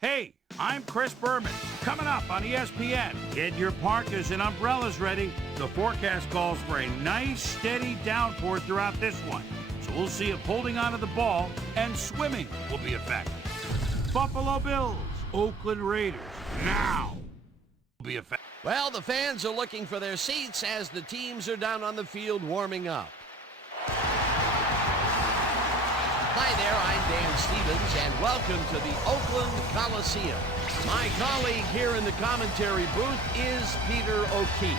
Hey, I'm Chris Berman. Coming up on ESPN, get your parkas and umbrellas ready. The forecast calls for a nice, steady downpour throughout this one. So we'll see if holding onto the ball and swimming will be effective. Buffalo Bills, Oakland Raiders, now will be effective. Well, the fans are looking for their seats as the teams are down on the field warming up. Hi there, I'm Dan Stevens, and welcome to the Oakland Coliseum. My colleague here in the commentary booth is Peter O'Keefe.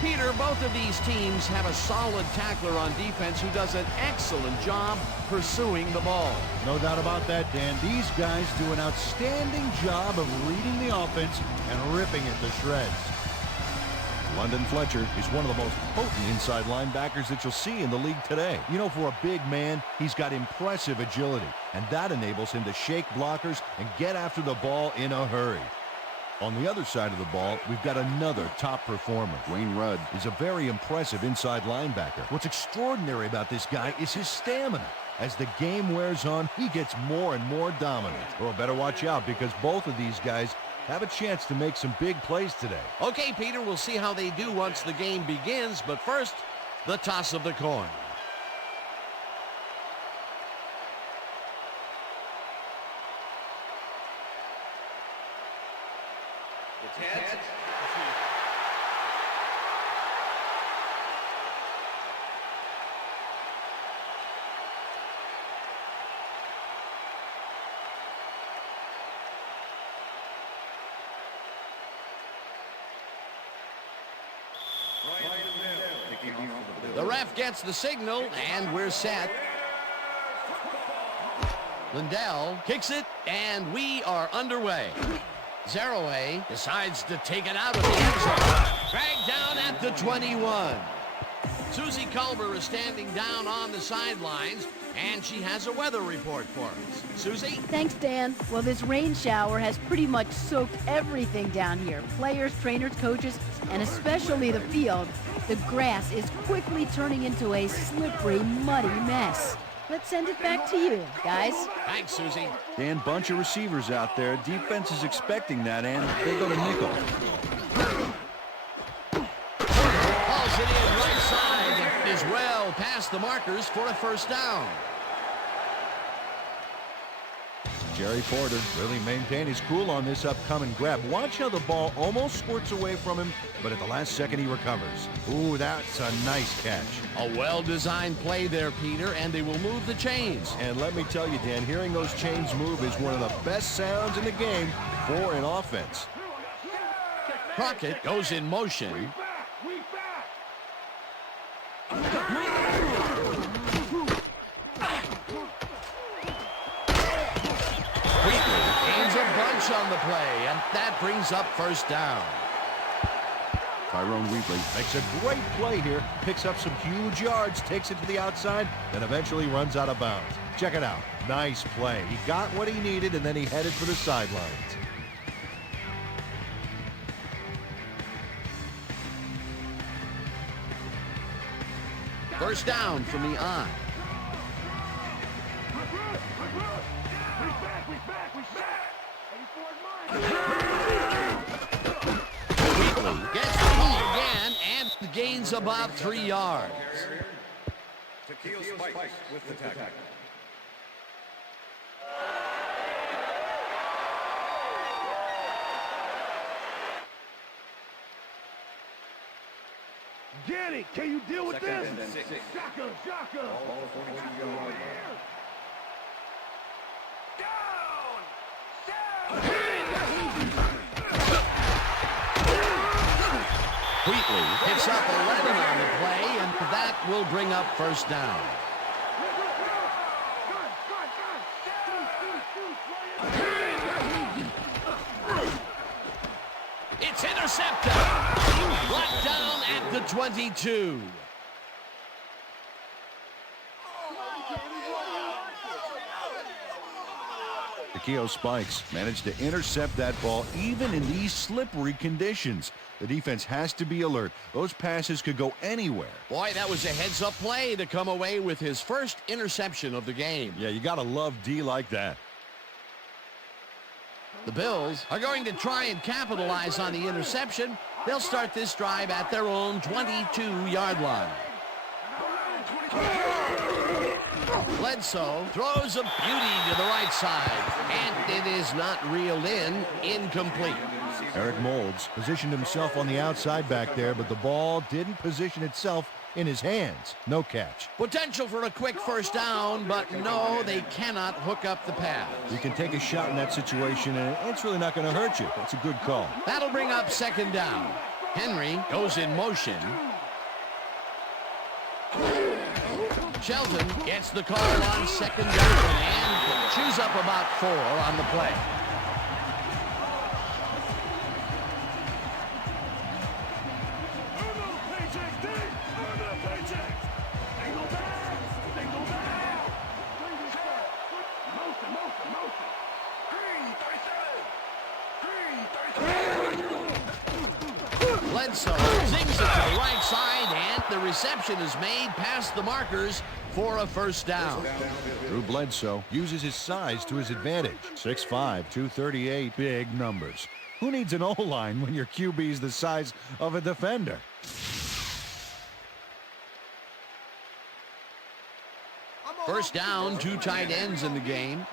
Peter, both of these teams have a solid tackler on defense who does an excellent job pursuing the ball. No doubt about that, Dan. These guys do an outstanding job of reading the offense and ripping it to shreds. London Fletcher is one of the most potent inside linebackers that you'll see in the league today. You know, for a big man, he's got impressive agility, and that enables him to shake blockers and get after the ball in a hurry. On the other side of the ball, we've got another top performer. Wayne Rudd is a very impressive inside linebacker. What's extraordinary about this guy is his stamina. As the game wears on, he gets more and more dominant. Well, better watch out because both of these guys have a chance to make some big plays today. Okay, Peter, we'll see how they do once the game begins, but first, the toss of the coin. It's heads. The ref gets the signal, and we're set. Lindell kicks it, and we are underway. Zaraway decides to take it out of the end zone. Dragged down at the 21. Susie Culver is standing down on the sidelines, and she has a weather report for us. Susie? Thanks, Dan. Well, this rain shower has pretty much soaked everything down here. Players, trainers, coaches, and especially the field. The grass is quickly turning into a slippery, muddy mess. Let's send it back to you, guys. Thanks, Susie. Dan, bunch of receivers out there. Defense is expecting that, and they go to nickel. Hauls it in right side. Is well past the markers for a first down. Jerry Porter really maintained his cool on this upcoming grab. Watch how the ball almost squirts away from him, but at the last second he recovers. Ooh, that's a nice catch. A well-designed play there, Peter, and they will move the chains. And let me tell you, Dan, hearing those chains move is one of the best sounds in the game for an offense. Crockett goes in motion. Gains a bunch on the play, and that brings up first down. Tyrone Wheatley makes a great play here, picks up some huge yards, takes it to the outside, then eventually runs out of bounds. Check it out. Nice play. He got what he needed, and then he headed for the sidelines. First down from the eye. Wheatley gets the ball again and gains about 3 yards. With the tackle. Danny, can you deal with this? Shaka, Shaka. Wheatley picks up 11 on the play, and that will bring up first down. It's intercepted. Blocked down at the 22. Takeo Spikes managed to intercept that ball even in these slippery conditions. The defense has to be alert. Those passes could go anywhere. Boy, that was a heads-up play to come away with his first interception of the game. Yeah, you got to love D like that. The Bills are going to try and capitalize on the interception. They'll start this drive at their own 22-yard line. Bledsoe throws a beauty to the right side, and it is not reeled in, incomplete. Eric Moulds positioned himself on the outside back there, but the ball didn't position itself in his hands. No catch. Potential for a quick first down, but no, they cannot hook up the pass. You can take a shot in that situation, and it's really not going to hurt you. It's a good call. That'll bring up second down. Henry goes in motion. Shelton gets the call on second down and chews up about 4 on the play. Bledsoe zings it to the right side, and the reception is made past the markers for a first down. Drew Bledsoe uses his size to his advantage. 6'5", 238, big numbers. Who needs an O-line when your QB is the size of a defender? First down, 2 tight ends in the game.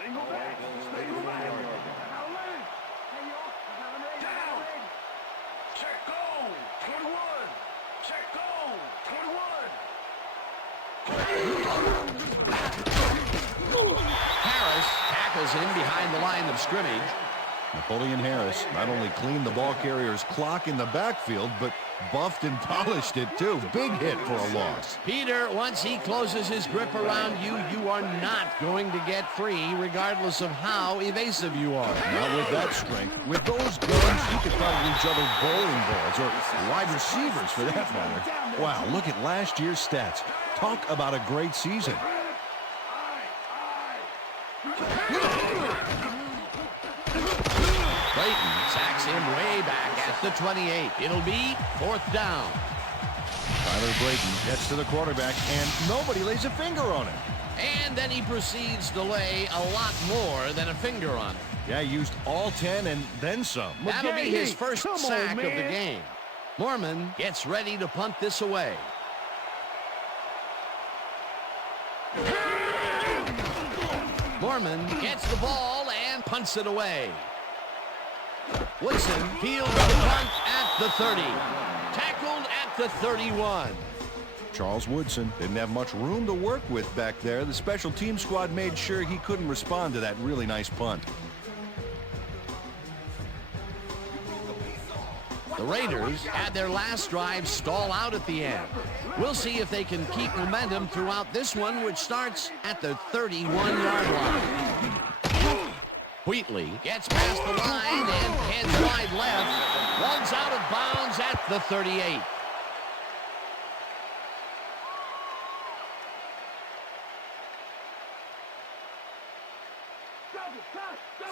Harris tackles him behind the line of scrimmage. Napoleon Harris not only cleaned the ball carrier's clock in the backfield, but buffed and polished it too. Big hit for a loss. Peter, once he closes his grip around you, you are not going to get free, regardless of how evasive you are. Not with that strength. With those guns, you could probably juggle bowling balls or wide receivers for that matter. Wow, look at last year's stats. Talk about a great season. Clayton sacks him way back at the 28. It'll be 4th down. Tyler Brayton gets to the quarterback, and nobody lays a finger on him. And then he proceeds to lay a lot more than a finger on it. Yeah, he used all 10 and then some. That'll be his first sack of the game. Mormon gets ready to punt this away. Mormon gets the ball and punts it away. Woodson fields the punt at the 30. Tackled at the 31. Charles Woodson didn't have much room to work with back there. The special team squad made sure he couldn't respond to that really nice punt. The Raiders had their last drive stall out at the end. We'll see if they can keep momentum throughout this one, which starts at the 31-yard line. Wheatley gets past the line and heads wide left. Runs out of bounds at the 38.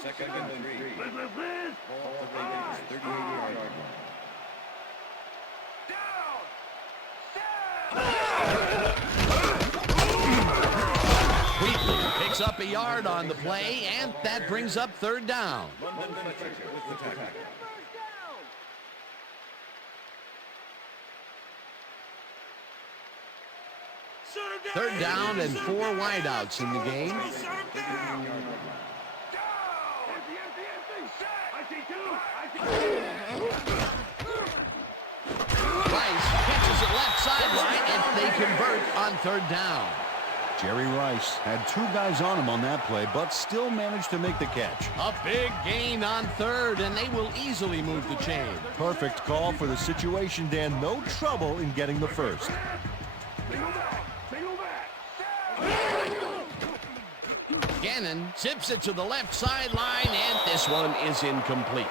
Second and 3. Ball at the Raiders' 38-yard line. Wheatley picks up a yard on the play, and that brings up 3rd down. London Fletcher with the tackle. Third down and 4 wideouts in the game. Rice catches it left sideline, and they convert on 3rd down. Jerry Rice had 2 guys on him on that play, but still managed to make the catch. A big gain on 3rd, and they will easily move the chain. Perfect call for the situation, Dan. No trouble in getting the first. Gannon zips it to the left sideline, and this one is incomplete.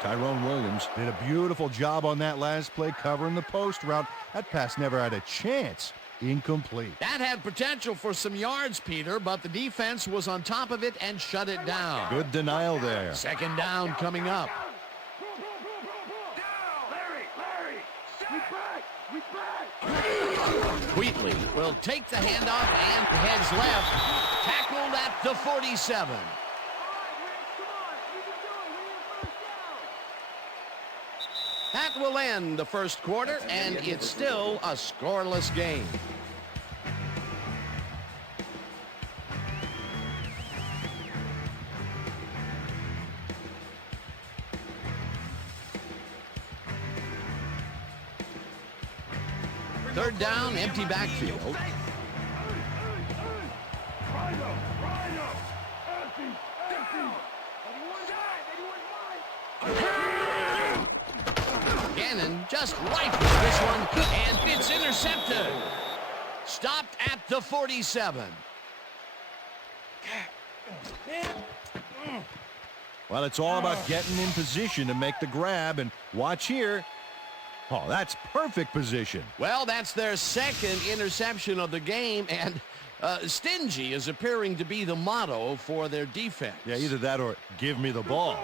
Tyrone Williams did a beautiful job on that last play, covering the post route. That pass never had a chance. Incomplete. That had potential for some yards, Peter, but the defense was on top of it and shut it down. Good denial there. 2nd down coming up. Wheatley will take the handoff and heads left. Tackled at the 47. That will end the first quarter, and it's still a scoreless game. Third down, empty backfield. Gannon just rifles this one, and it's intercepted. Stopped at the 47. Well, it's all about getting in position to make the grab, and watch here. Oh, that's perfect position. Well, that's their second interception of the game, and stingy is appearing to be the motto for their defense. Yeah, either that or give me the ball.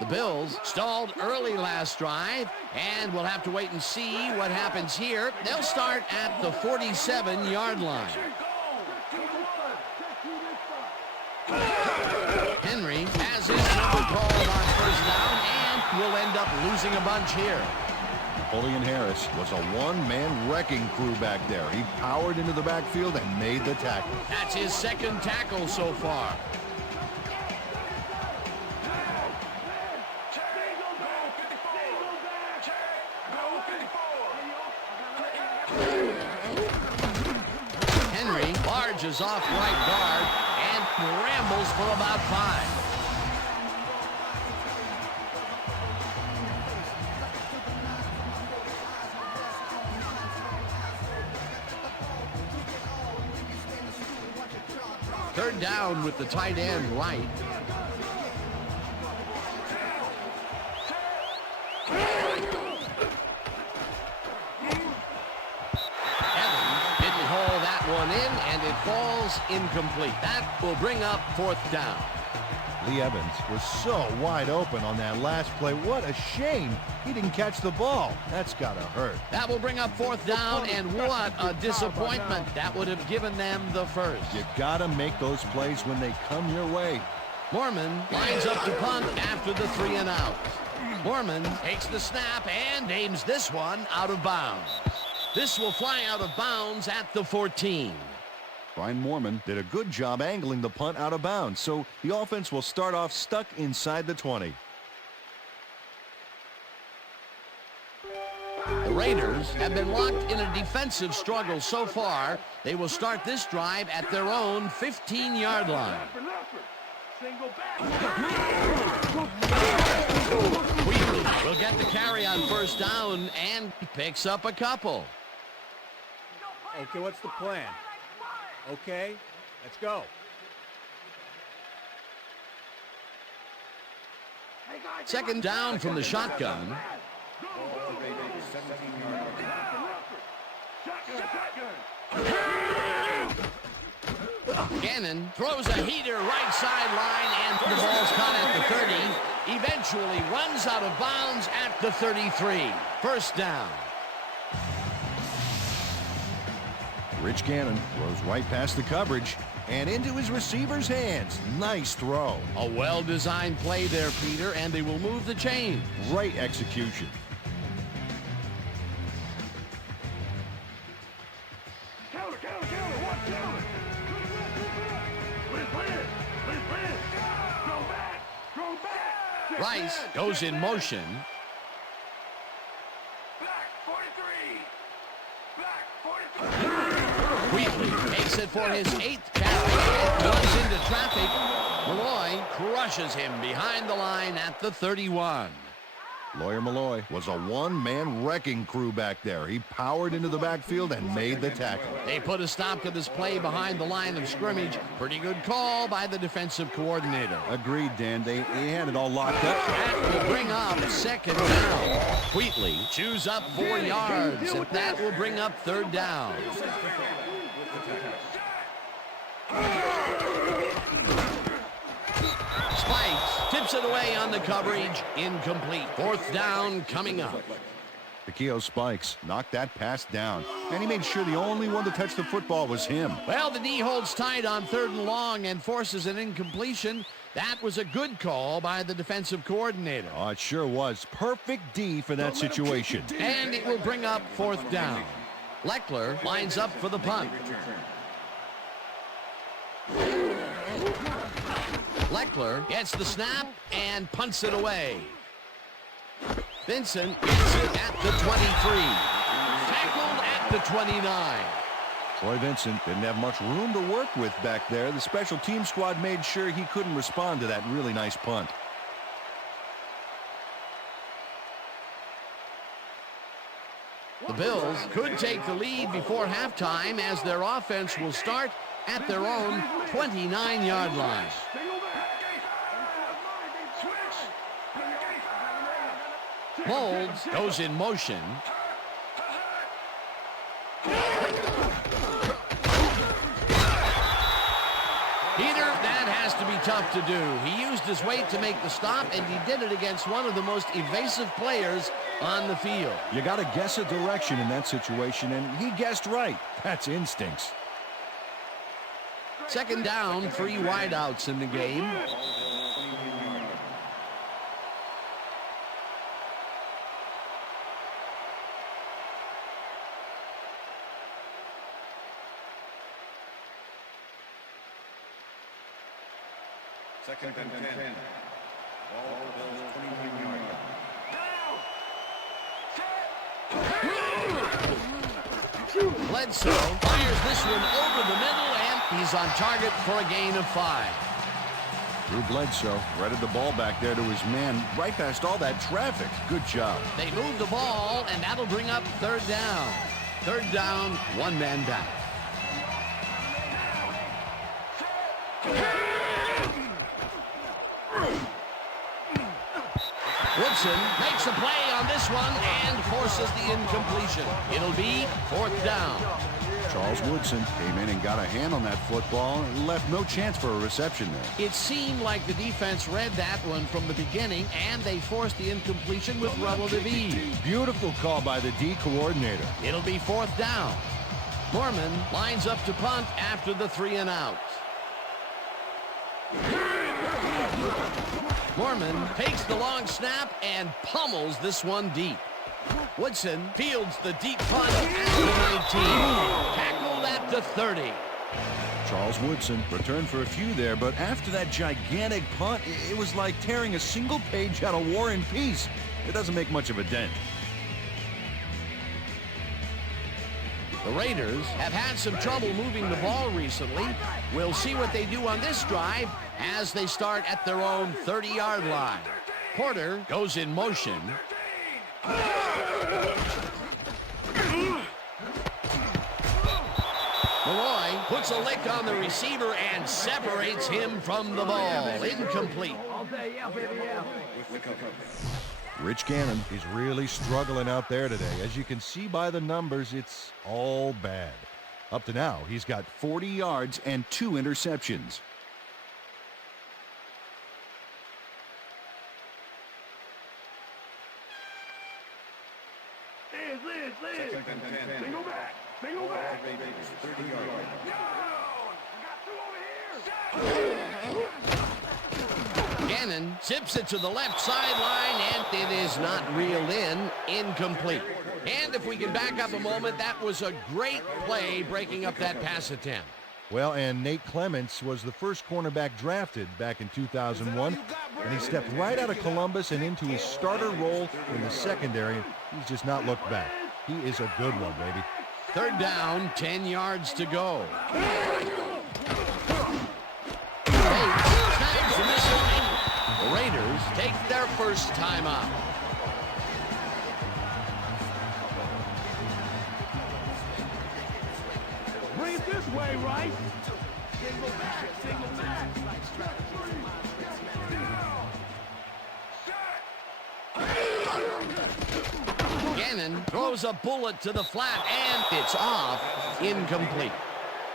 The Bills stalled early last drive, and we'll have to wait and see what happens here. They'll start at the 47-yard line. Henry has his number called on first down, and will end up losing a bunch here. Julian Harris was a one-man wrecking crew back there. He powered into the backfield and made the tackle. That's his second tackle so far. Henry barges off right guard and rambles for about 5. Third down with the tight end right. Evans didn't haul that one in, and it falls incomplete. That will bring up fourth down. Lee Evans was so wide open on that last play. What a shame he didn't catch the ball. That's got to hurt. That will bring up fourth down, and what a disappointment. That would have given them the first. You got to make those plays when they come your way. Mormon lines up to punt after the 3 and out. Mormon takes the snap and aims this one out of bounds. This will fly out of bounds at the 14. Brian Mormon did a good job angling the punt out of bounds, so the offense will start off stuck inside the 20. The Raiders have been locked in a defensive struggle so far. They will start this drive at their own 15-yard line. Wheatley will get the carry on first down and picks up a couple. Okay, what's the plan? Okay, let's go. Second down from the shotgun. Gannon throws a heater right sideline, and the ball's caught at the 30. Eventually runs out of bounds at the 33. First down. Rich Gannon throws right past the coverage and into his receiver's hands. Nice throw. A well-designed play there, Peter, and they will move the chain. Great execution. Counter, counter, counter, what counter? Go back. Rice goes in motion. Wheatley makes it for his 8th carry. Runs into traffic. Malloy crushes him behind the line at the 31. Lawyer Malloy was a one-man wrecking crew back there. He powered into the backfield and made the tackle. They put a stop to this play behind the line of scrimmage. Pretty good call by the defensive coordinator. Agreed, Dan. They had it all locked up. That will bring up second down. Wheatley chews up 4 yards, and that will bring up third down. Spikes tips it away on the coverage. Incomplete. Fourth down coming up. Takeo Spikes knocked that pass down, and he made sure the only one to touch the football was him. Well, the knee holds tight on 3rd and long and forces an incompletion. That was a good call by the defensive coordinator. Oh, it sure was. Perfect D for that situation. And it will bring up 4th down. Leckler lines up for the punt. Leckler gets the snap and punts it away. Vincent gets it at the 23. Tackled at the 29. Troy Vincent didn't have much room to work with back there. The special team squad made sure he couldn't respond to that really nice punt. The Bills could take the lead before halftime as their offense will start at their own 29-yard line. Molds goes in motion. Peter, that has to be tough to do. He used his weight to make the stop, and he did it against one of the most evasive players on the field. You got to guess a direction in that situation, and he guessed right. That's instincts. 2nd down, 3 wideouts in the game. Second and 10. Ball Bills 29-yard line. Bledsoe fires this one over the middle, and he's on target for a gain of 5. Drew Bledsoe threaded the ball back there to his man right past all that traffic. Good job. They move the ball, and that'll bring up 3rd down. 3rd down, 1 man back. Woodson makes a play on this one and forces the incompletion. It'll be 4th down. Charles Woodson came in and got a hand on that football and left no chance for a reception there. It seemed like the defense read that one from the beginning, and they forced the incompletion with relative ease. Beautiful call by the D coordinator. It'll be 4th down. Gorman lines up to punt after the 3 and out. Mormon takes the long snap and pummels this one deep. Woodson fields the deep punt at the 19. Tackled at the 30. Charles Woodson returned for a few there, but after that gigantic punt, it was like tearing a single page out of War and Peace. It doesn't make much of a dent. The Raiders have had some trouble moving the ball recently. We'll see what they do on this drive as they start at their own 30-yard line. Porter goes in motion. Malloy puts a lick on the receiver and separates him from the ball. Incomplete. Rich Gannon is really struggling out there today. As you can see by the numbers, it's all bad. Up to now, he's got 40 yards and 2 interceptions. Liz. Single back. Single back. 30-yard line. No! We got 2 over here. Gannon zips it to the left sideline, and it is not reeled in. Incomplete. And if we can back up a moment, that was a great play breaking up that pass attempt. Well, and Nate Clements was the first cornerback drafted back in 2001, and he stepped right out of Columbus and into his starter role in the secondary. He's just not looked back. He is a good one, baby. 3rd down, 10 yards to go. The Raiders take their first time out. Bring it this way, right? Single back. Single back. Stretch 3. Gannon throws a bullet to the flat, and it's off. Incomplete.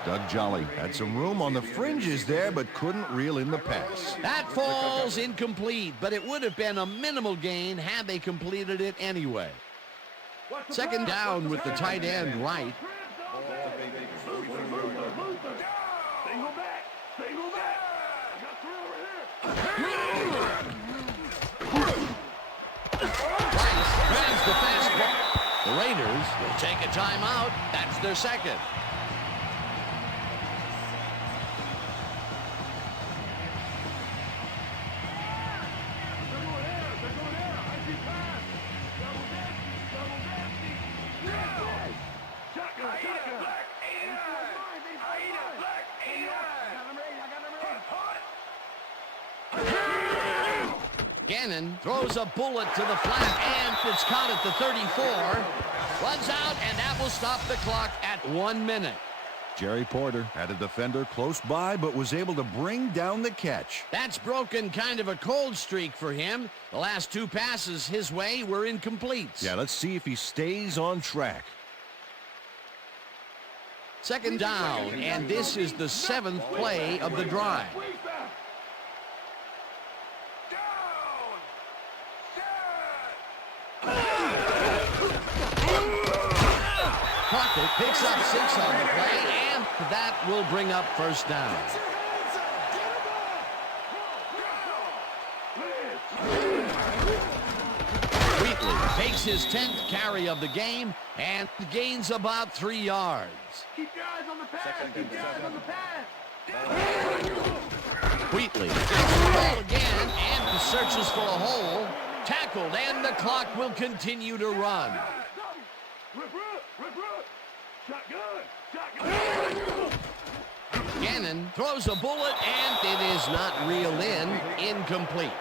Doug Jolly had some room on the fringes there, but couldn't reel in the pass. That falls incomplete, but it would have been a minimal gain had they completed it anyway. 2nd down with the tight end right. Single back. Single back. Got 3 over here. will take a timeout. That's their second. Gannon throws a bullet to the flat, and it's caught at the 34. Runs out, and that will stop the clock at 1 minute. Jerry Porter had a defender close by, but was able to bring down the catch. That's broken kind of a cold streak for him. The last 2 passes his way were incomplete. Yeah, let's see if he stays on track. Second down, and this is the 7th play of the drive. Crockett picks up 6 on the play, and that will bring up first down. Wheatley takes his 10th carry of the game and gains about 3 yards. Keep your eyes on the pass. Keep your eyes on the pass. Wheatley gets the ball again and searches for a hole. Tackled, and the clock will continue to run. Gannon throws a bullet, and it is not reeled in. Incomplete.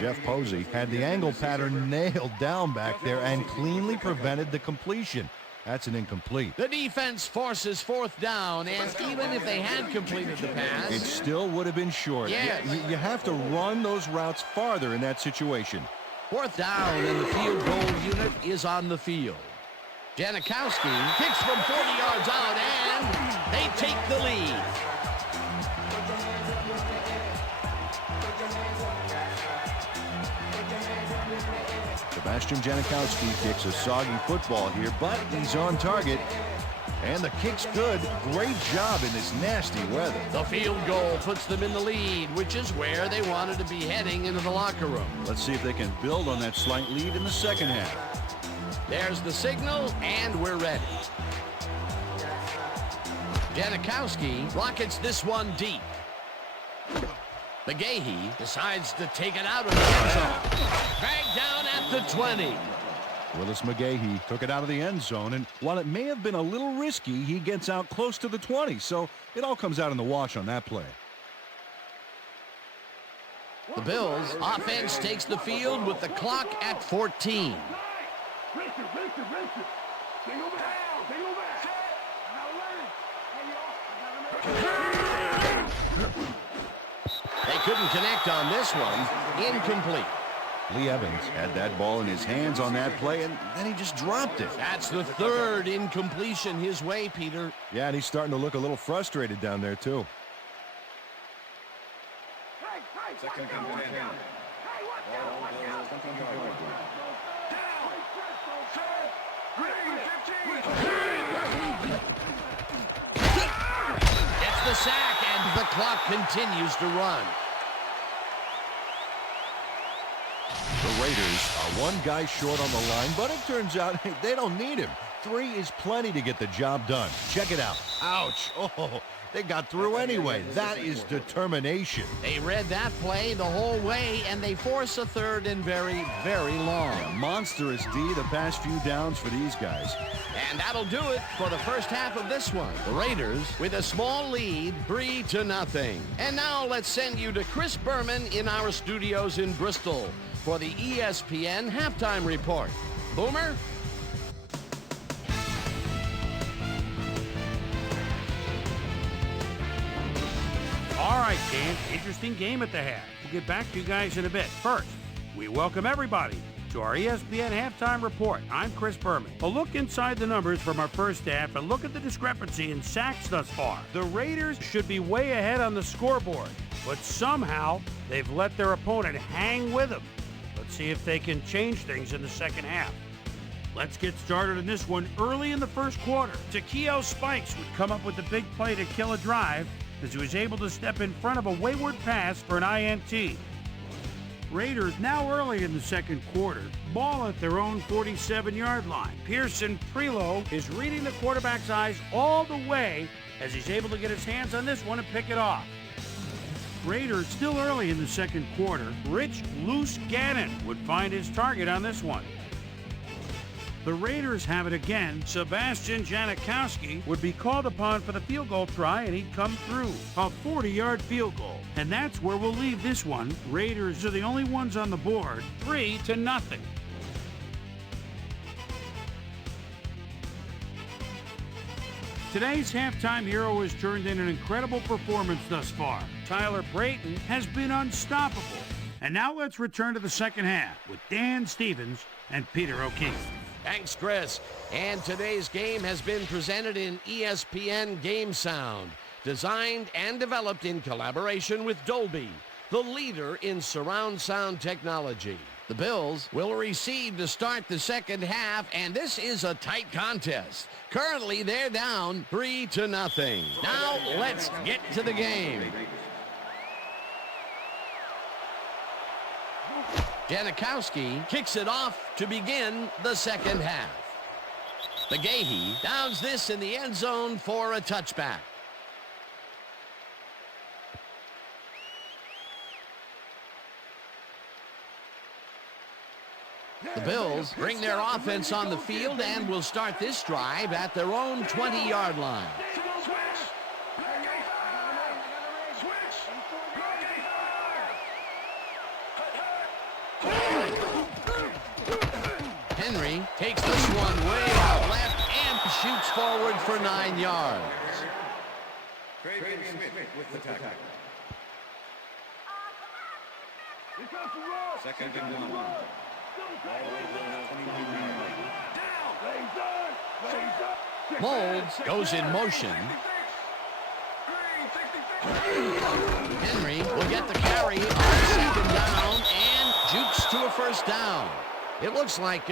Jeff Posey had the angle pattern nailed down back there and cleanly prevented the completion. That's an incomplete. The defense forces 4th down, and even if they had completed the pass, it still would have been short. Yes. You have to run those routes farther in that situation. 4th down, and the field goal unit is on the field. Janikowski kicks from 40 yards out, and they take the lead. Sebastian Janikowski kicks a soggy football here, but he's on target. And the kick's good. Great job in this nasty weather. The field goal puts them in the lead, which is where they wanted to be heading into the locker room. Let's see if they can build on that slight lead in the second half. There's the signal, and we're ready. Janikowski rockets this one deep. McGahee decides to take it out of the end zone. Dragged down at the 20. Willis McGahee took it out of the end zone, and while it may have been a little risky, he gets out close to the 20, so it all comes out in the wash on that play. The Bills' offense takes the field with the clock at 14. They couldn't connect on this one. Incomplete. Lee Evans had that ball in his hands on that play, and then he just dropped it. That's the 3rd incompletion his way, Peter. Yeah, and he's starting to look a little frustrated down there, too. Second and 10. Gets the sack, and the clock continues to run. The Raiders are 1 guy short on the line, but it turns out they don't need him. 3 is plenty to get the job done. Check it out. Ouch. Oh, they got through anyway. That is determination. They read that play the whole way, and they force a 3rd and very, very long. Monstrous D the past few downs for these guys. And that'll do it for the first half of this one. The Raiders with a small lead, 3-0. And now let's send you to Chris Berman in our studios in Bristol for the ESPN Halftime Report. Boomer? All right, Dan, interesting game at the half. We'll get back to you guys in a bit. First, we welcome everybody to our ESPN Halftime Report. I'm Chris Berman. A look inside the numbers from our first half and look at the discrepancy in sacks thus far. The Raiders should be way ahead on the scoreboard, but somehow they've let their opponent hang with them. Let's see if they can change things in the second half. Let's get started in this one early in the first quarter. Takeo Spikes would come up with the big play to kill a drive as he was able to step in front of a wayward pass for an INT. Raiders now early in the second quarter. Ball at their own 47-yard line. Pearson Prelo is reading the quarterback's eyes all the way as he's able to get his hands on this one and pick it off. Raiders still early in the second quarter. Rich Loose Gannon would find his target on this one. The Raiders have it again. Sebastian Janikowski would be called upon for the field goal try, and he'd come through. A 40-yard field goal. And that's where we'll leave this one. Raiders are the only ones on the board, 3-0. Today's halftime hero has turned in an incredible performance thus far. Tyler Brayton has been unstoppable. And now let's return to the second half with Dan Stevens and Peter O'Keefe. Thanks, Chris. And today's game has been presented in ESPN Game Sound, designed and developed in collaboration with Dolby, the leader in surround sound technology. The Bills will receive to start the second half, and this is a tight contest. Currently, they're down 3-0. Now, let's get to the game. Janikowski kicks it off to begin the second half. McGahee downs this in the end zone for a touchback. The Bills bring their offense on the field and will start this drive at their own 20-yard line. Henry takes this one way out left and shoots forward for 9 yards. With the tackle. Second and 1. Molds goes in motion. Henry will get the carry on second down and jukes to a first down. It looks like,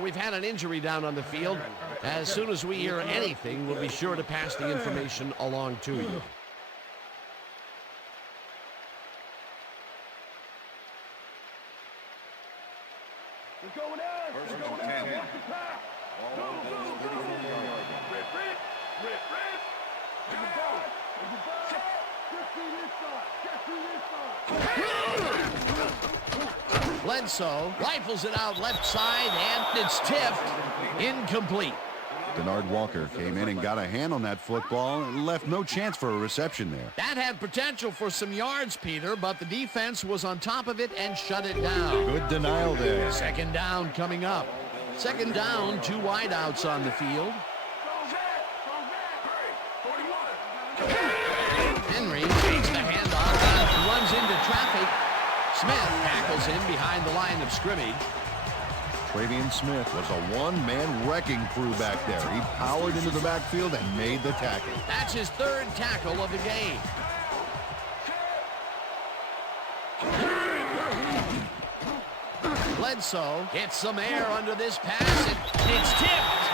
we've had an injury down on the field. As soon as we hear anything, we'll be sure to pass the information along to you. First and 10. Bledsoe rifles it out left side, and it's tipped. Incomplete. Denard Walker came in and got a hand on that football and left no chance for a reception there. That had potential for some yards, Peter, but the defense was on top of it and shut it down. Good denial there. Second down coming up. Second down, 2 wideouts on the field. Henry takes the handoff and runs into traffic. Smith tackles him behind the line of scrimmage. Travian Smith was a one-man wrecking crew back there. He powered into the backfield and made the tackle. That's his third tackle of the game. Bledsoe gets some air under this pass. It's tipped.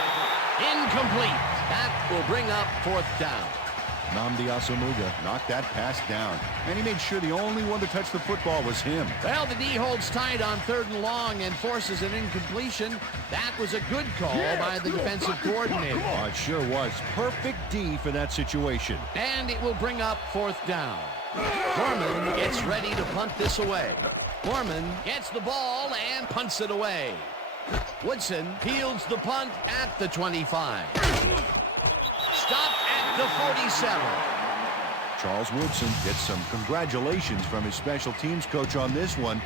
Incomplete. That will bring up fourth down. Nnamdi Asomugha knocked that pass down, and he made sure the only one to touch the football was him. Well, the D holds tight on 3rd and long and forces an incompletion. That was a good call by the defensive coordinator. Oh, it sure was. Perfect D for that situation. And it will bring up fourth down. Foreman gets ready to punt this away. Foreman gets the ball and punts it away. Woodson fields the punt at the 25. Stopped at the 47. Charles Woodson gets some congratulations from his special teams coach on this one.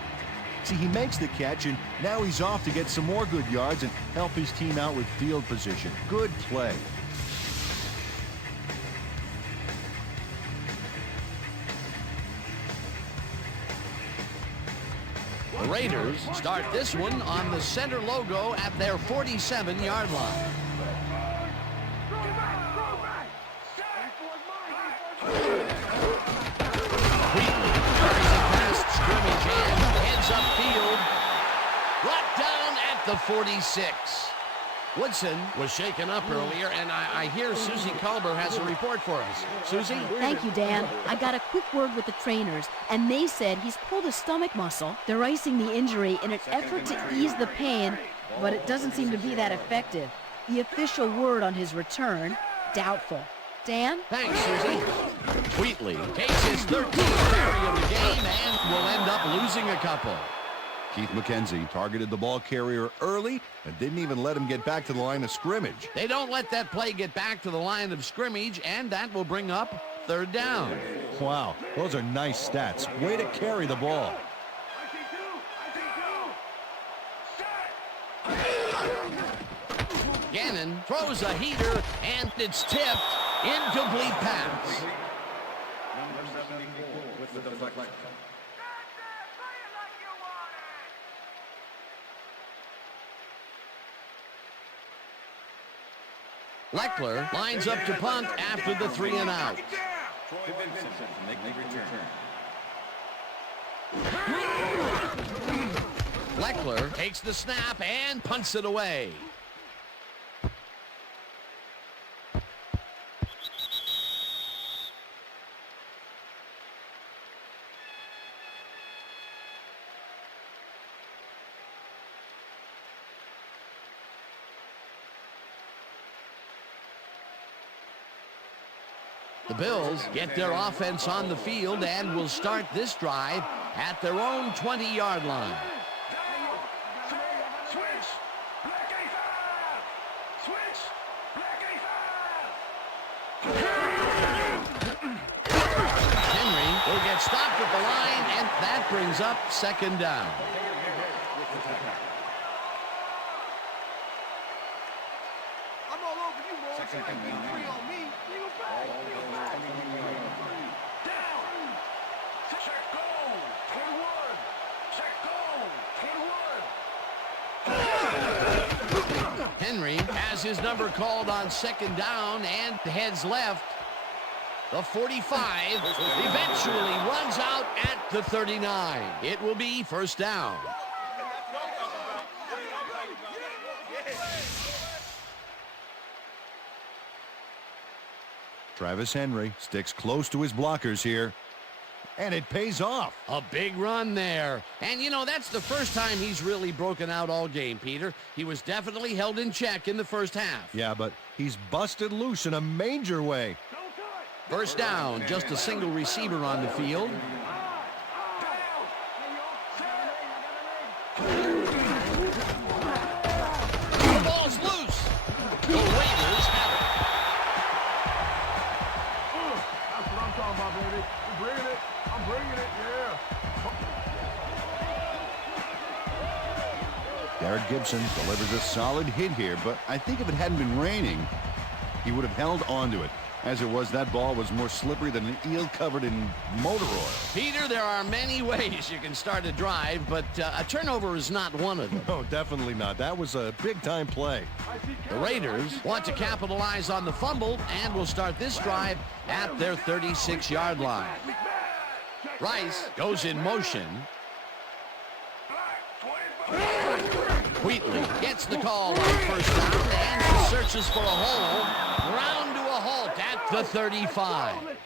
See, he makes the catch, and now he's off to get some more good yards and help his team out with field position. Good play. The Raiders start this one on the center logo at their 47-yard line. Wheatley carries it past scrimmage and heads upfield. Brought down at the 46. Woodson was shaken up earlier, and I hear Susie Culber has a report for us. Susie? Thank you, Dan. I got a quick word with the trainers, and they said he's pulled his stomach muscle. They're icing the injury in an effort to ease the pain, but it doesn't seem to be that effective. The official word on his return, doubtful. Dan? Thanks, Susie. Wheatley takes his 13th carry of the game and will end up losing a couple. Keith McKenzie targeted the ball carrier early and didn't even let him get back to the line of scrimmage. They don't let that play get back to the line of scrimmage, and that will bring up third down. Wow, those are nice stats. Way to carry the ball. Gannon throws a heater, and it's tipped. Incomplete pass. Number 74 with the deflection. Leckler lines up to punt after the 3 and out. Troy Vincent to make the return. Leckler takes the snap and punts it away. The Bills get their offense on the field and will start this drive at their own 20-yard line. Henry will get stopped at the line, and that brings up second down. I'm all over you, Lord. Second and You're free on me. Legal back. Down. Check goal. 21. Check goal. 21. Henry has his number called on second down and heads left. The 45 eventually runs out at the 39. It will be first down. Travis Henry sticks close to his blockers here, and it pays off. A big run there. And, you know, that's the first time he's really broken out all game, Peter. He was definitely held in check in the first half. Yeah, but he's busted loose in a major way. First down, just a single receiver on the field. The ball's loose. The Raiders have it. That's what I'm talking about, baby. I'm bringing it. I'm bringing it, yeah. Derek Gibson delivers a solid hit here, but I think if it hadn't been raining, he would have held onto it. As it was, that ball was more slippery than an eel covered in motor oil. Peter, there are many ways you can start a drive, but a turnover is not one of them. No, definitely not. That was a big-time play. The Raiders want to capitalize on the fumble and will start this drive at their 36-yard line. Rice goes in motion. Wheatley gets the call on first down and searches for a hole. Round to a halt at the 35.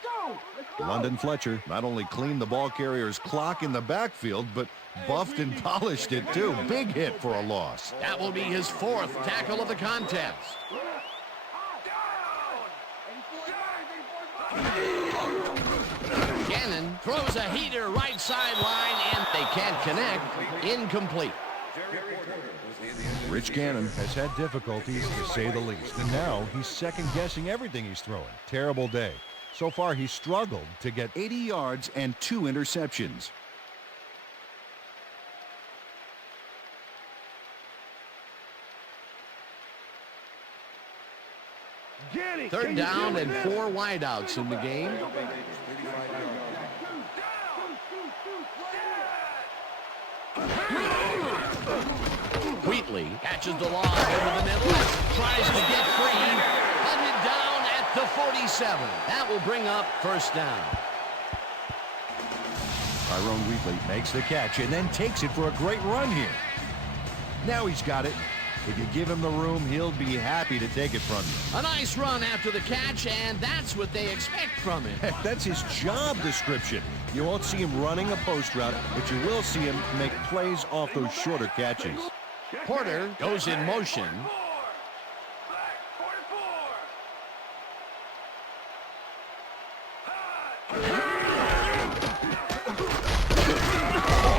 London Fletcher not only cleaned the ball carrier's clock in the backfield, but buffed and polished it too. Big hit for a loss. That will be his fourth tackle of the contest. Gannon throws a heater right sideline, and they can't connect. Incomplete. Rich Gannon has had difficulties, to say the least, and now he's second-guessing everything he's throwing. Terrible day. So far, he's struggled to get 80 yards and 2 interceptions. Third down and 4 wideouts in the game. Wheatley catches the lob over the middle, tries to get free, hunted down at the 47. That will bring up first down. Tyrone Wheatley makes the catch and then takes it for a great run here. Now he's got it. If you give him the room, he'll be happy to take it from you. A nice run after the catch, and that's what they expect from him. Heck, that's his job description. You won't see him running a post route, but you will see him make plays off those shorter catches. Porter goes in motion.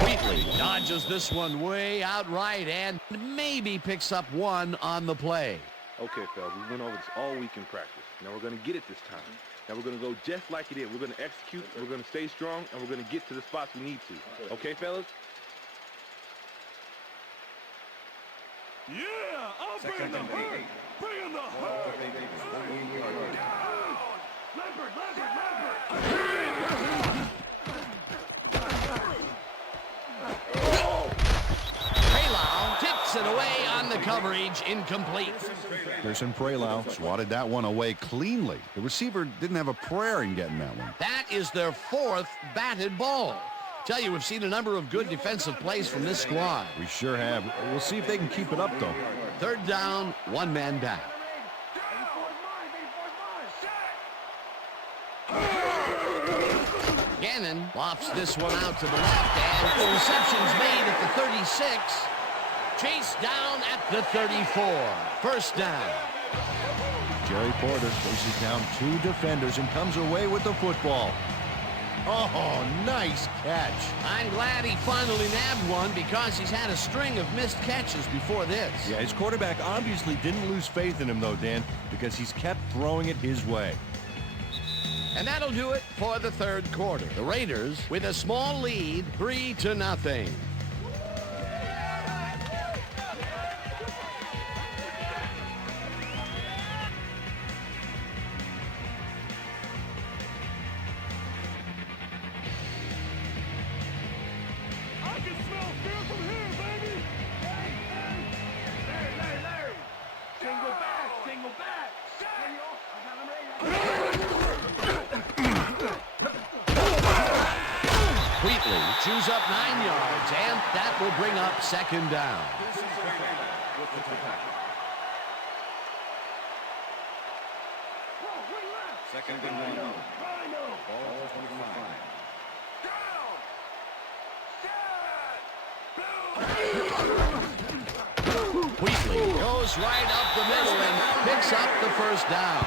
Wheatley dodges this one way out right and maybe picks up one on the play. Okay, fellas, we went over this all week in practice. Now we're going to get it this time. Now we're going to go just like it is. We're going to execute, we're going to stay strong, and we're going to get to the spots we need to. Okay, fellas? Yeah, I'll bring in the hurt. Bring in the hurt. Down. Leopard. Prelau tips it away on the coverage, incomplete. Pearson Prelau swatted that one away cleanly. The receiver didn't have a prayer in getting that one. That is their fourth batted ball. Tell you, we've seen a number of good defensive plays from this squad. We sure have. We'll see if they can keep it up, though. Third down, one man down. Gannon lofts this one out to the left, and the reception's made at the 36. Chased down at the 34. First down. Jerry Porter faces down two defenders and comes away with the football. Oh, nice catch. I'm glad he finally nabbed one because he's had a string of missed catches before this. Yeah, his quarterback obviously didn't lose faith in him, though, Dan, because he's kept throwing it his way. And that'll do it for the third quarter. The Raiders with a small lead, 3-0. I can smell fear from here, baby. Larry. Single back. Hey, yo, I got him ready. Wheatley chews up 9 yards, and that will bring up second down. Second and 1. Ball 25. Wheatley goes right up the middle and picks up the first down.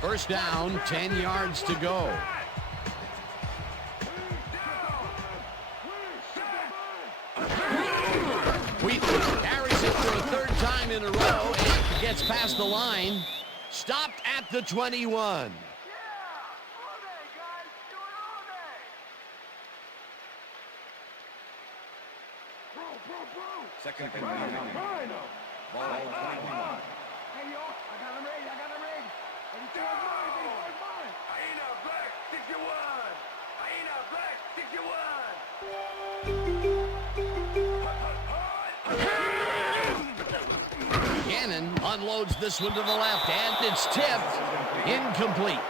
First down, 10 yards to go. Wheatley carries it for a third time in a row and gets past the line. Stopped at the 21. Second and 1. Ball 21. Hey, yo, I got him ready. Everything is mine. Aina Black 61. Gannon unloads this one to the left, and it's tipped. Incomplete.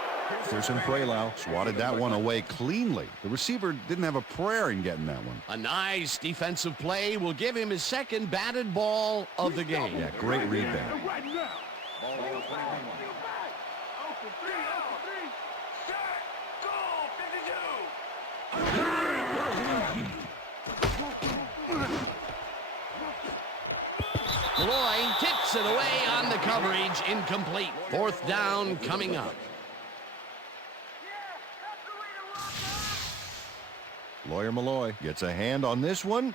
Pearson Prelau swatted that one away cleanly. The receiver didn't have a prayer in getting that one. A nice defensive play will give him his second batted ball of the game. Yeah, great read there. Right now. Ball 21. Open three. Shot. Goal. 52. Malloy tips it away on the coverage. Incomplete. Fourth down coming up. Lawyer Malloy gets a hand on this one.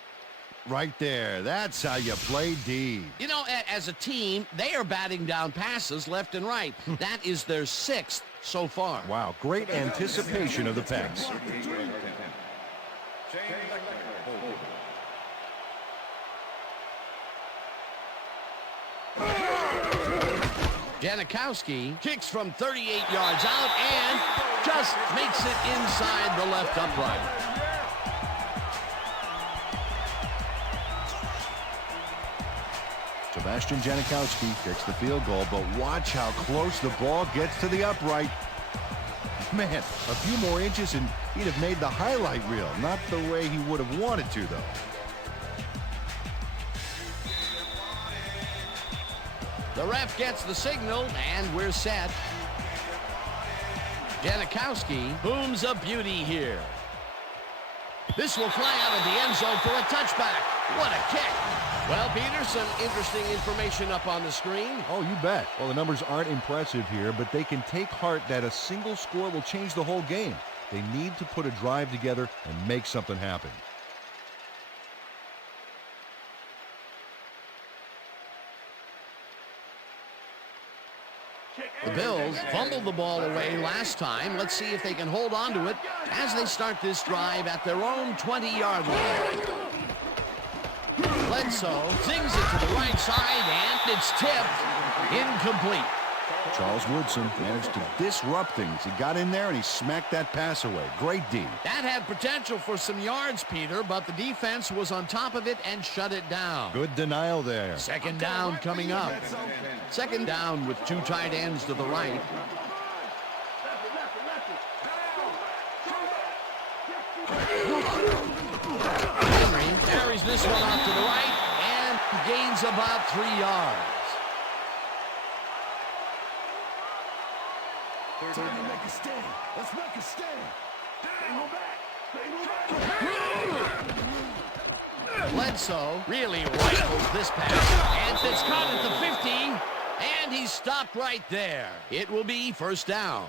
Right there. That's how you play D. You know, as a team, they are batting down passes left and right. That is their 6th so far. Wow, great anticipation of the pass. Janikowski kicks from 38 yards out and just makes it inside the left upright. To Sebastian Janikowski kicks the field goal, but watch how close the ball gets to the upright. Man, a few more inches and he'd have made the highlight reel. Not the way he would have wanted to, though. The ref gets the signal, and we're set. Janikowski booms a beauty here. This will fly out of the end zone for a touchback. What a kick. Well, Peter, some interesting information up on the screen. Oh, you bet. Well, the numbers aren't impressive here, but they can take heart that a single score will change the whole game. They need to put a drive together and make something happen. The Bills fumbled the ball away last time. Let's see if they can hold on to it as they start this drive at their own 20-yard line. Bledsoe zings it to the right side, and it's tipped. Incomplete. Charles Woodson managed to disrupt things. He got in there and he smacked that pass away. Great D. That had potential for some yards, Peter, but the defense was on top of it and shut it down. Good denial there. Second down coming up. Second down with two tight ends to the right. Henry carries this one off to the right and gains about 3 yards. Let's make a stand. Let's make a stand. Bledsoe really rifles this pass, and it's caught at the 50, and he's stopped right there. It will be first down.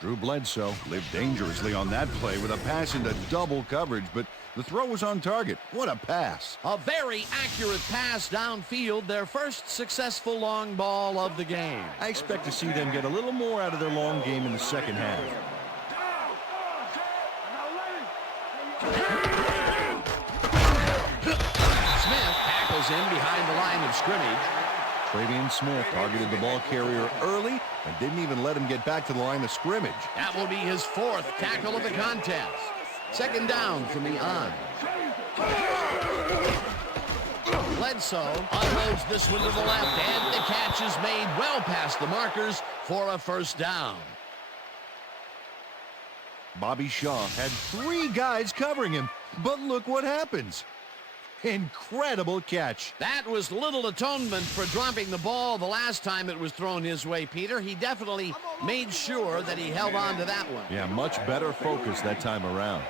Drew Bledsoe lived dangerously on that play with a pass into double coverage, but the throw was on target. What a pass. A very accurate pass downfield, their first successful long ball of the game. I expect to see them get a little more out of their long game in the second half. Smith tackles him behind the line of scrimmage. Travian Smith targeted the ball carrier early and didn't even let him get back to the line of scrimmage. That will be his fourth tackle of the contest. Second down from the on. Bledsoe unloads this one to the left, and the catch is made well past the markers for a first down. Bobby Shaw had 3 guys covering him, but look what happens. Incredible catch. That was little atonement for dropping the ball the last time it was thrown his way, Peter. He definitely made sure that he held on to that one. Yeah, much better focus that time around.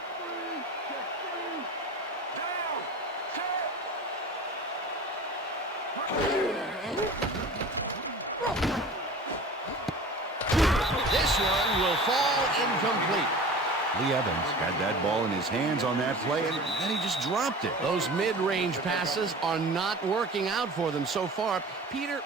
This one will fall incomplete. Lee Evans had that ball in his hands on that play, and then he just dropped it. Those mid-range passes are not working out for them so far. Peter,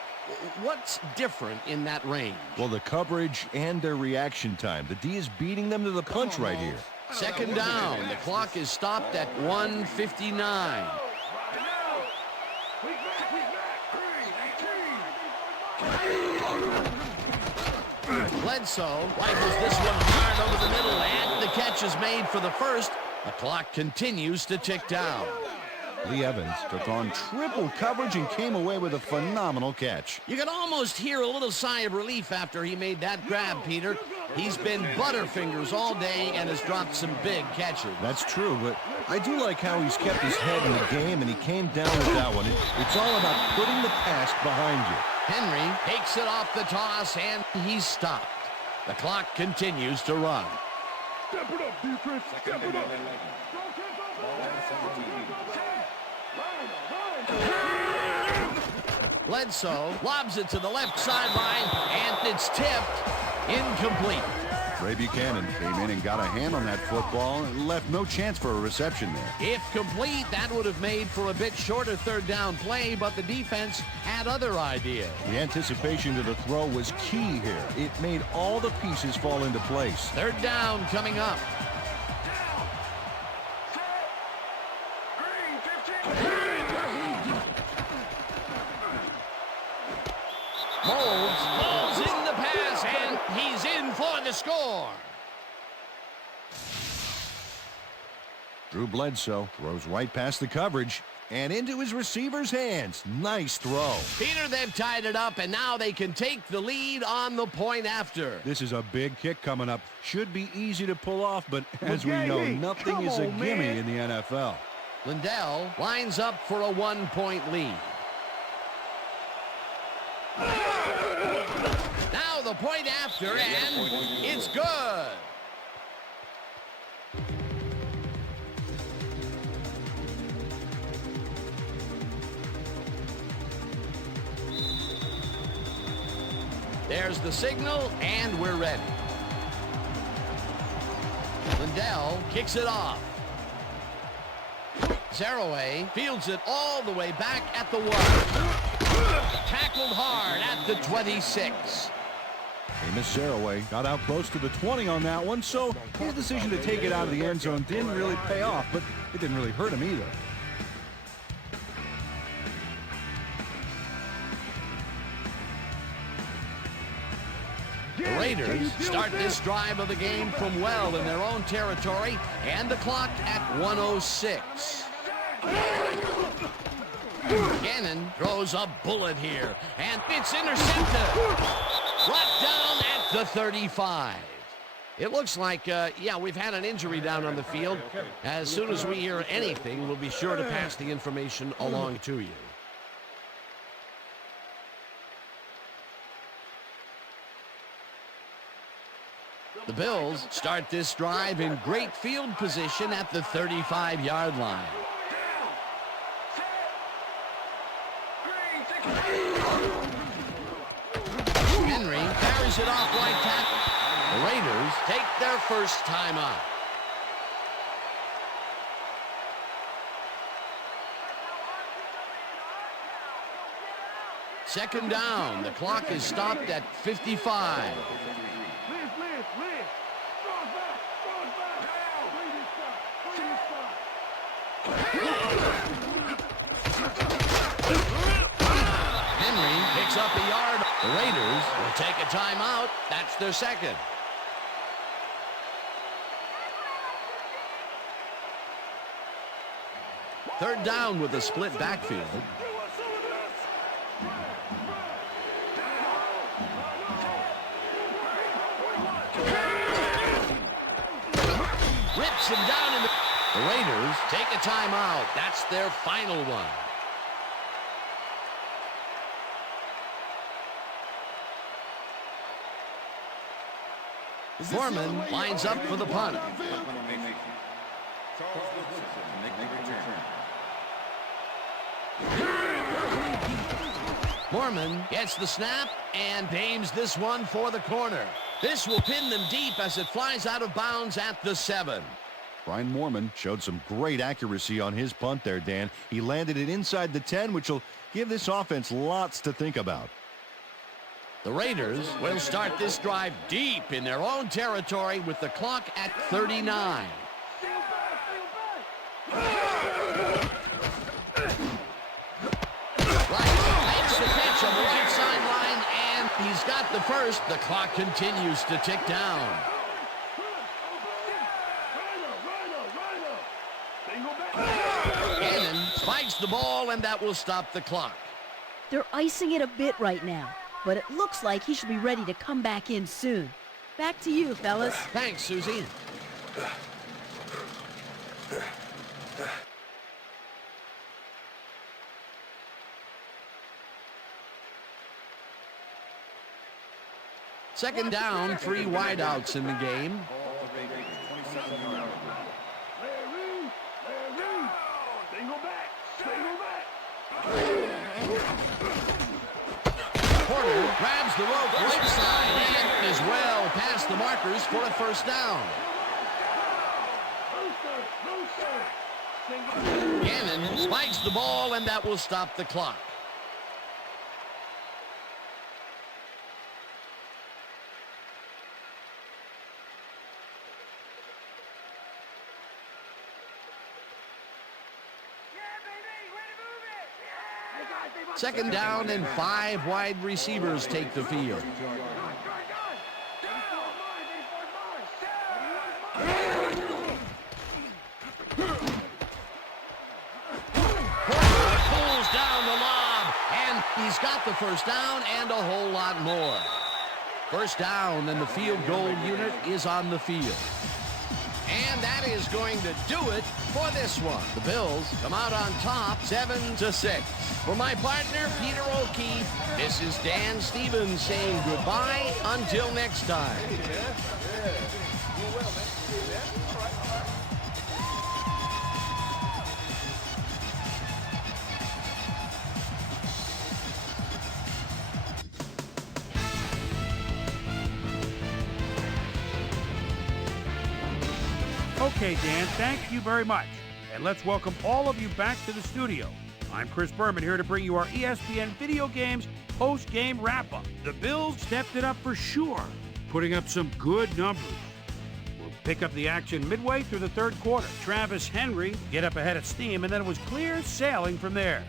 what's different in that range? Well, the coverage and their reaction time. The D is beating them to the punch right here. Second down. The clock is stopped at 1:59. Bledsoe rifles this one hard over the middle, and the catch is made for the first. The clock continues to tick down. Lee Evans took on triple coverage and came away with a phenomenal catch. You can almost hear a little sigh of relief after he made that grab, Peter. He's been butterfingers all day and has dropped some big catches. That's true, but I do like how he's kept his head in the game, and he came down with that one. It's all about putting the past behind you. Henry takes it off the toss, and he's stopped. The clock continues to run. Step it up, defense. Step it up. Bledsoe lobs it to the left sideline, and it's tipped. Incomplete. Trey Buchanan came in and got a hand on that football and left no chance for a reception there. If complete, that would have made for a bit shorter third down play, but the defense had other ideas. The anticipation to the throw was key here. It made all the pieces fall into place. Third down coming up. Moulds falls in the pass, and he's in for the score. Drew Bledsoe throws right past the coverage, And into his receiver's hands. Nice throw. Peter, they've tied it up, and now they can take the lead on the point after. This is a big kick coming up. Should be easy to pull off, but as we know, nothing is a gimme in the NFL. Lindell lines up for a 1-point lead. Now the point after, and it's good. There's the signal, and we're ready. Lindell kicks it off. Zaraway fields it all the way back at the 1. Tackled hard at the 26. Amos Zaraway got out close to the 20 on that one, so his decision to take it out of the end zone didn't really pay off, but it didn't really hurt him either. The Raiders start this drive of the game from well in their own territory, and the clock at 1:06. Gannon throws a bullet here, and it's intercepted. Brought down at the 35. It looks like, we've had an injury down on the field. As soon as we hear anything, we'll be sure to pass the information along to you. The Bills start this drive in great field position at the 35-yard line. Henry carries it off right tackle. The Raiders take their first timeout. Second down. The clock is stopped at 55. Henry picks up a yard. The Raiders will take a timeout. That's their second. Third down with a split backfield. Rips him down in the... The Raiders take a timeout. That's their final one. Foreman lines up for the punt. Foreman gets the snap and aims this one for the corner. This will pin them deep as it flies out of bounds at the 7. Brian Moorman showed some great accuracy on his punt there, Dan. He landed it inside the 10, which will give this offense lots to think about. The Raiders will start this drive deep in their own territory with the clock at 39. Makes the catch on the right sideline, and he's got the first. The clock continues to tick down. Gannon spikes the ball, and that will stop the clock. They're icing it a bit right now, but it looks like he should be ready to come back in soon. Back to you, fellas. Thanks, Susie. Second down, 3 wideouts in the game. Porter grabs the rope right side and is well past the markers for a first down. Gannon spikes the ball, and that will stop the clock. Second down, and 5 wide receivers take the field. Porter got the first down and a whole lot more. First down, and the field goal unit is on the field. And that is going to do it for this one. The Bills come out on top 7-6. For my partner, Peter O'Keefe, this is Dan Stevens saying goodbye until next time. Okay, Dan, thank you very much. And let's welcome all of you back to the studio. I'm Chris Berman here to bring you our ESPN Video Games post-game wrap-up. The Bills stepped it up for sure, putting up some good numbers. We'll pick up the action midway through the third quarter. Travis Henry get up ahead of steam, and then it was clear sailing from there.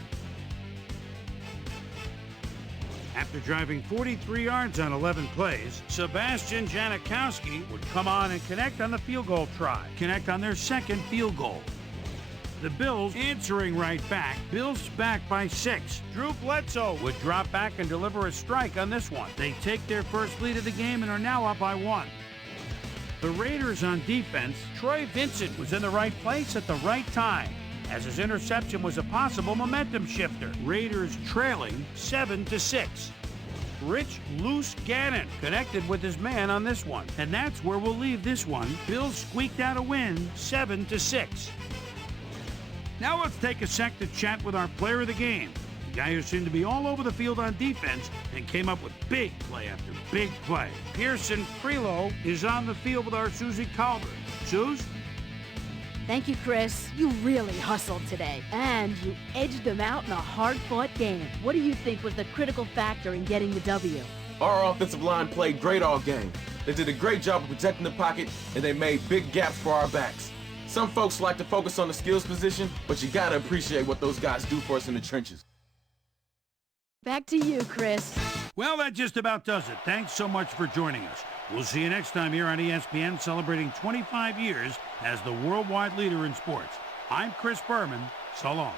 After driving 43 yards on 11 plays, Sebastian Janikowski would come on and connect on the field goal try, connect on their second field goal. The Bills answering right back. Bills back by 6. Drew Bledsoe would drop back and deliver a strike on this one. They take their first lead of the game and are now up by 1. The Raiders on defense, Troy Vincent was in the right place at the right time, as his interception was a possible momentum shifter. Raiders trailing 7-6. Rich Loose Gannon connected with his man on this one. And that's where we'll leave this one. Bills squeaked out a win 7-6. Now let's take a sec to chat with our player of the game. The guy who seemed to be all over the field on defense and came up with big play after big play. Pearson Freelo is on the field with our Susie Calder. Suze? Thank you, Chris. You really hustled today, and you edged them out in a hard-fought game. What do you think was the critical factor in getting the W? Our offensive line played great all game. They did a great job of protecting the pocket, and they made big gaps for our backs. Some folks like to focus on the skills position, but you gotta appreciate what those guys do for us in the trenches. Back to you, Chris. Well, that just about does it. Thanks so much for joining us. We'll see you next time here on ESPN, celebrating 25 years as the worldwide leader in sports. I'm Chris Berman. So long.